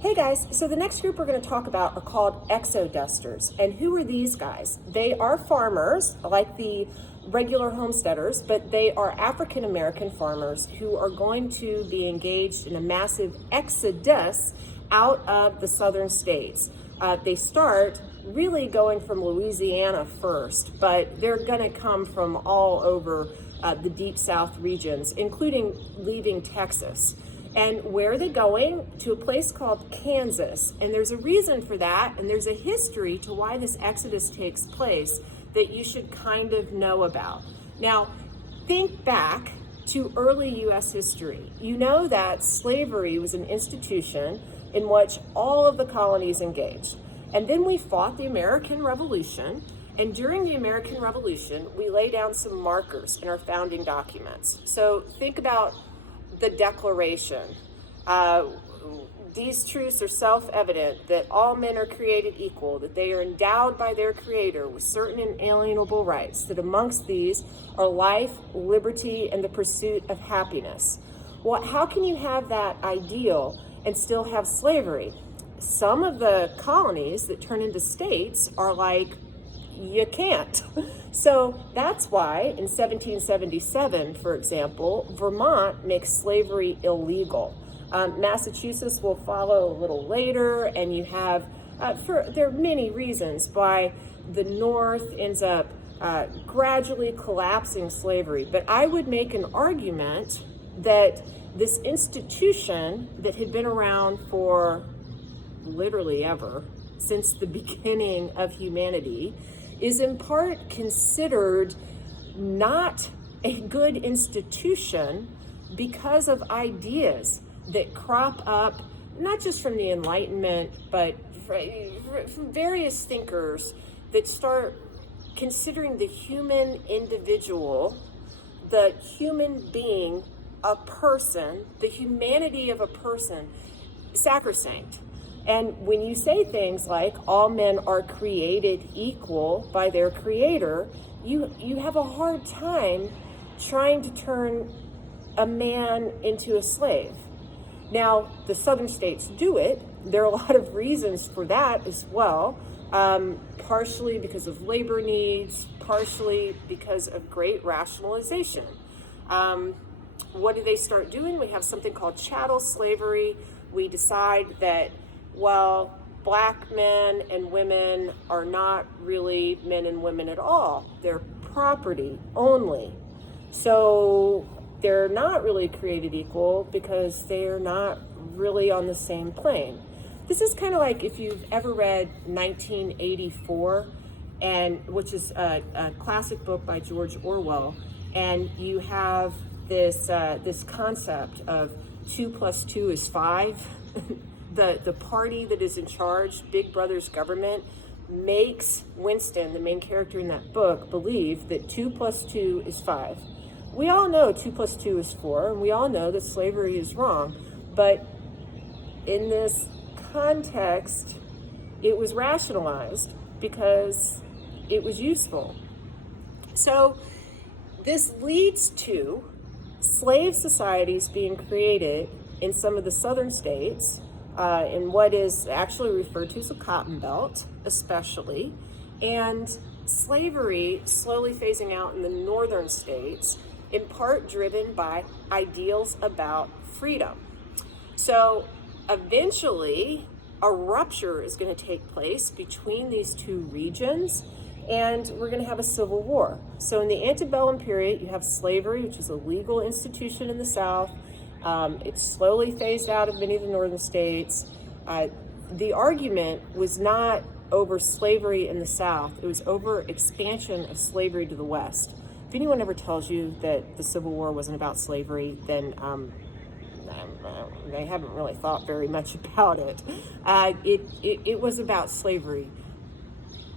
Hey guys, so the next group we're going to talk about are called Exodusters. And who are these guys? They are farmers, like the regular homesteaders, but they are African American farmers who are going to be engaged in a massive exodus out of the southern states. They start really going from Louisiana first, but they're going to come from all over the deep south regions, including leaving Texas. And where are they going? To a place called Kansas. And there's a reason for that, and there's a history to why this exodus takes place that you should kind of know about. Now, think back to early U.S. history. You know that slavery was an institution in which all of the colonies engaged. And then we fought the American Revolution. And during the American Revolution, we lay down some markers in our founding documents. So think about the Declaration. These truths are self-evident, that all men are created equal, that they are endowed by their Creator with certain inalienable rights, that amongst these are life, liberty, and the pursuit of happiness. Well, how can you have that ideal and still have slavery? Some of the colonies that turn into states are like, you can't. So that's why in 1777, for example, Vermont makes slavery illegal. Massachusetts will follow a little later, and you have, there are many reasons why the North ends up gradually collapsing slavery. But I would make an argument that this institution that had been around for literally ever, since the beginning of humanity, is in part considered not a good institution because of ideas that crop up, not just from the Enlightenment, but from various thinkers that start considering the human individual, the human being, a person, the humanity of a person, sacrosanct. And when you say things like all men are created equal by their Creator, you have a hard time trying to turn a man into a slave. Now, the southern states do it. There are a lot of reasons for that as well, partially because of labor needs, partially because of great rationalization. What do they start doing? We have something called chattel slavery. We decide that, well, black men and women are not really men and women at all. They're property only. So they're not really created equal because they're not really on the same plane. This is kind of like if you've ever read 1984, which is a classic book by George Orwell, and you have this concept of 2 + 2 is 5. The party that is in charge, Big Brother's government, makes Winston, the main character in that book, believe that 2 + 2 is 5. We all know 2 + 2 is 4, and we all know that slavery is wrong. But in this context, it was rationalized because it was useful. So this leads to slave societies being created in some of the southern states, in what is actually referred to as a cotton belt, especially, and slavery slowly phasing out in the northern states, in part driven by ideals about freedom. So eventually, a rupture is going to take place between these two regions, and we're going to have a civil war. So in the antebellum period, you have slavery, which is a legal institution in the South. It's slowly phased out of many of the northern states. The argument was not over slavery in the South. It was over expansion of slavery to the West. If anyone ever tells you that the Civil War wasn't about slavery, then they haven't really thought very much about it. It was about slavery.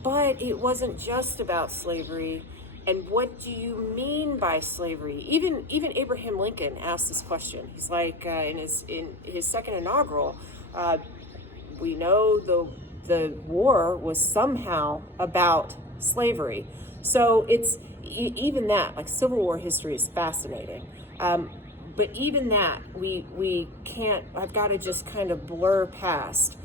But it wasn't just about slavery. And what do you mean by slavery? Even Abraham Lincoln asked this question. He's like, in his second inaugural, we know the war was somehow about slavery. So it's even that, like, Civil War history is fascinating. But even that, we can't, I've got to just kind of blur past.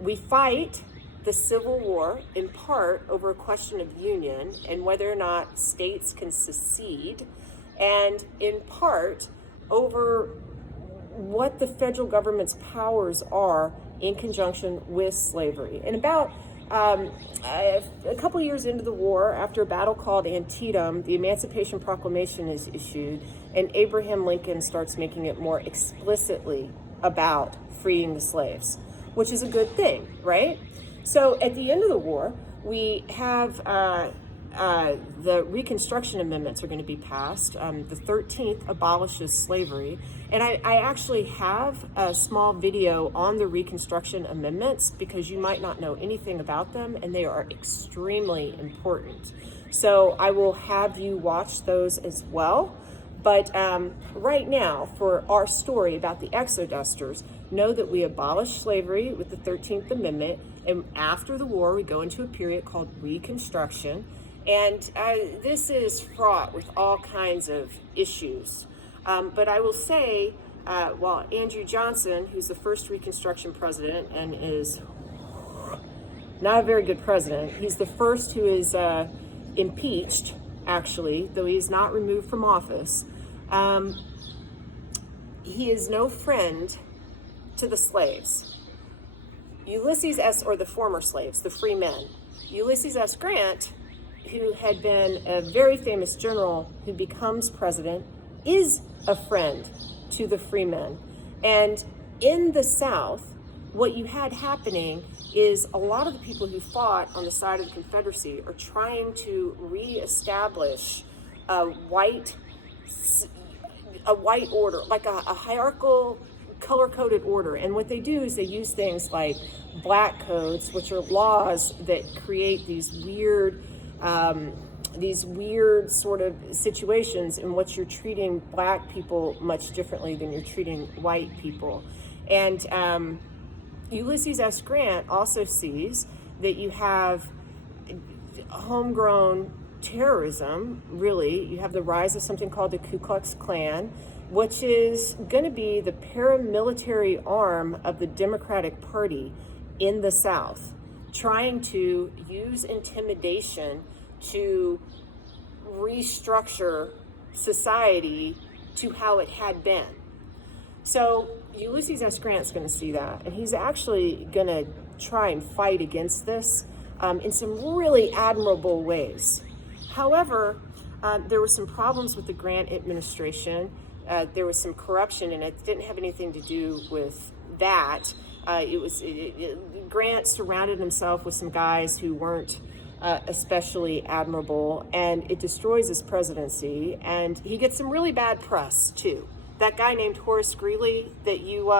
We fight the Civil War in part over a question of union and whether or not states can secede, and in part over what the federal government's powers are in conjunction with slavery. And about a couple years into the war, after a battle called Antietam, the Emancipation Proclamation is issued, and Abraham Lincoln starts making it more explicitly about freeing the slaves, which is a good thing, right? So at the end of the war, we have the Reconstruction Amendments are going to be passed. The 13th abolishes slavery. And I actually have a small video on the Reconstruction Amendments because you might not know anything about them, and they are extremely important. So I will have you watch those as well. But right now, for our story about the Exodusters, know that we abolished slavery with the 13th Amendment, and after the war, we go into a period called Reconstruction. And this is fraught with all kinds of issues. But I will say, Andrew Johnson, who's the first Reconstruction president and is not a very good president, he's the first who is impeached, actually, though he is not removed from office. He is no friend to the slaves. Ulysses S., or the former slaves, the free men. Ulysses S. Grant, who had been a very famous general who becomes president, is a friend to the free men. And in the South, what you had happening is a lot of the people who fought on the side of the Confederacy are trying to reestablish a white order, like a hierarchical, color-coded order. And what they do is they use things like black codes, which are laws that create these weird sort of situations in which you're treating black people much differently than you're treating white people. And Ulysses S. Grant also sees that you have homegrown terrorism, really. You have the rise of something called the Ku Klux Klan, which is going to be the paramilitary arm of the Democratic Party in the South, trying to use intimidation to restructure society to how it had been. So Ulysses S. Grant's going to see that, and he's actually going to try and fight against this in some really admirable ways. However, there were some problems with the Grant administration. There was some corruption, and it didn't have anything to do with that. Grant surrounded himself with some guys who weren't especially admirable, and it destroys his presidency, and he gets some really bad press too. That guy named Horace Greeley that you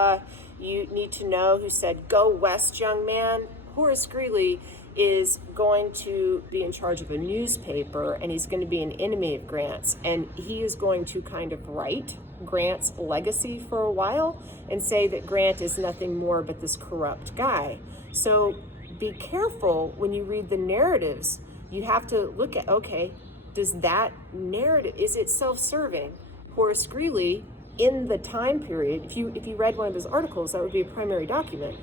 need to know, who said, "Go west, young man." Horace Greeley is going to be in charge of a newspaper, and he's going to be an enemy of Grant's, and he is going to kind of write Grant's legacy for a while and say that Grant is nothing more but this corrupt guy. So be careful when you read the narratives. You have to look at, okay, does that narrative, is it self-serving? Horace Greeley, in the time period, if you read one of his articles, that would be a primary document.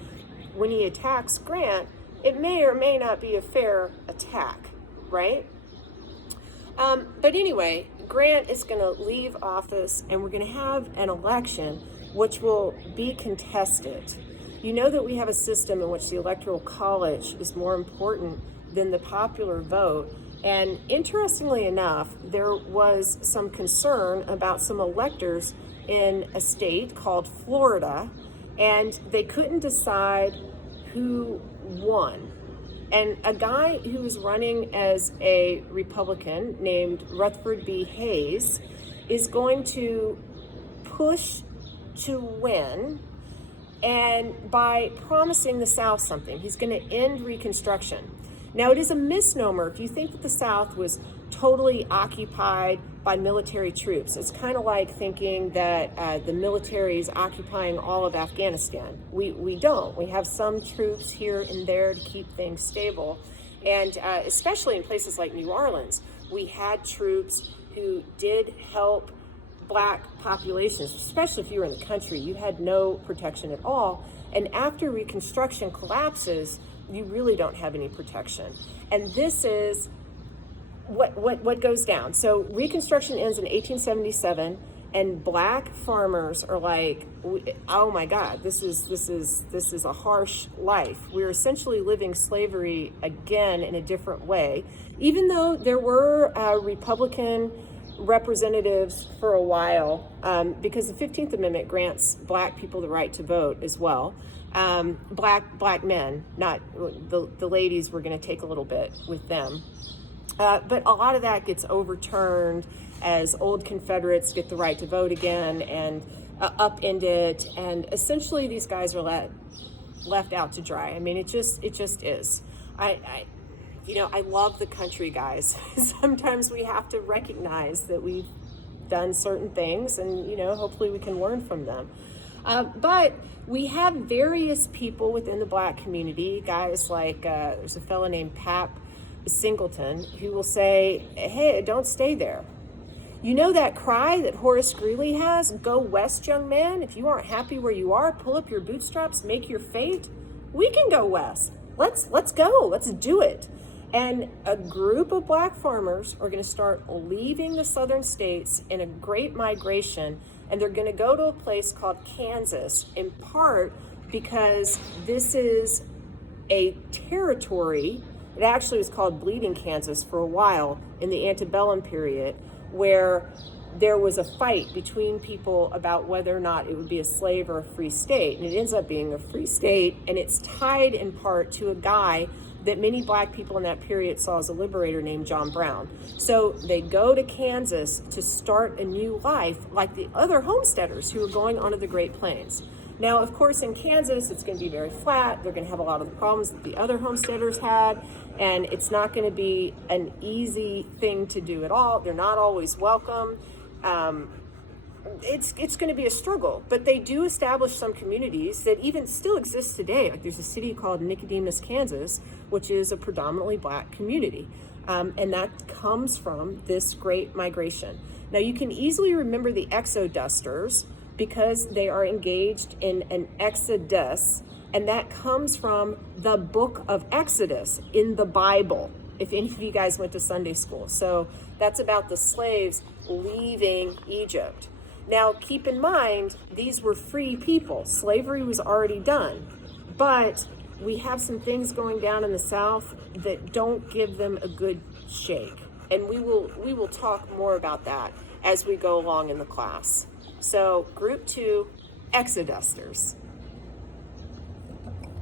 When he attacks Grant, it may or may not be a fair attack, right? But anyway, Grant is going to leave office, and we're going to have an election which will be contested. You know that we have a system in which the Electoral College is more important than the popular vote. And interestingly enough, there was some concern about some electors in a state called Florida, and they couldn't decide who won. And a guy who was running as a Republican named Rutherford B. Hayes is going to push to win, and by promising the South something, he's going to end Reconstruction. Now, it is a misnomer if you think that the South was totally occupied by military troops. It's kind of like thinking that the military is occupying all of Afghanistan. We don't. We have some troops here and there to keep things stable. And especially in places like New Orleans, we had troops who did help black populations, especially if you were in the country, you had no protection at all. And after Reconstruction collapses, you really don't have any protection. And this is what goes down. So Reconstruction ends in 1877, and black farmers are like, oh my God, this is a harsh life. We're essentially living slavery again in a different way, even though there were Republican representatives for a while, because the 15th Amendment grants black people the right to vote as well. Black men, not the ladies, were going to take a little bit with them. But a lot of that gets overturned as old Confederates get the right to vote again and upend it, and essentially these guys are left out to dry. I mean, it just is. I love the country, guys. Sometimes we have to recognize that we've done certain things, and hopefully we can learn from them. But we have various people within the black community, guys like there's a fellow named Pap Singleton, who will say, hey, don't stay there. You know that cry that Horace Greeley has, go west, young man? If you aren't happy where you are, pull up your bootstraps, make your fate. We can go west. Let's go. Let's do it. And a group of black farmers are going to start leaving the southern states in a great migration, and they're going to go to a place called Kansas, in part because this is a territory. It actually was called Bleeding Kansas for a while in the antebellum period, where there was a fight between people about whether or not it would be a slave or a free state. And it ends up being a free state, and it's tied in part to a guy that many black people in that period saw as a liberator named John Brown. So they go to Kansas to start a new life like the other homesteaders who were going onto the Great Plains. Now, of course, in Kansas, it's going to be very flat. They're going to have a lot of the problems that the other homesteaders had, and it's not going to be an easy thing to do at all. They're not always welcome. It's going to be a struggle, but they do establish some communities that even still exist today. Like there's a city called Nicodemus, Kansas, which is a predominantly black community, and that comes from this great migration. Now, you can easily remember the Exodusters because they are engaged in an exodus, and that comes from the book of Exodus in the Bible, if any of you guys went to Sunday school. So that's about the slaves leaving Egypt. Now, keep in mind, these were free people. Slavery was already done, but we have some things going down in the South that don't give them a good shake, and we will talk more about that as we go along in the class. So, Group 2, Exodusters.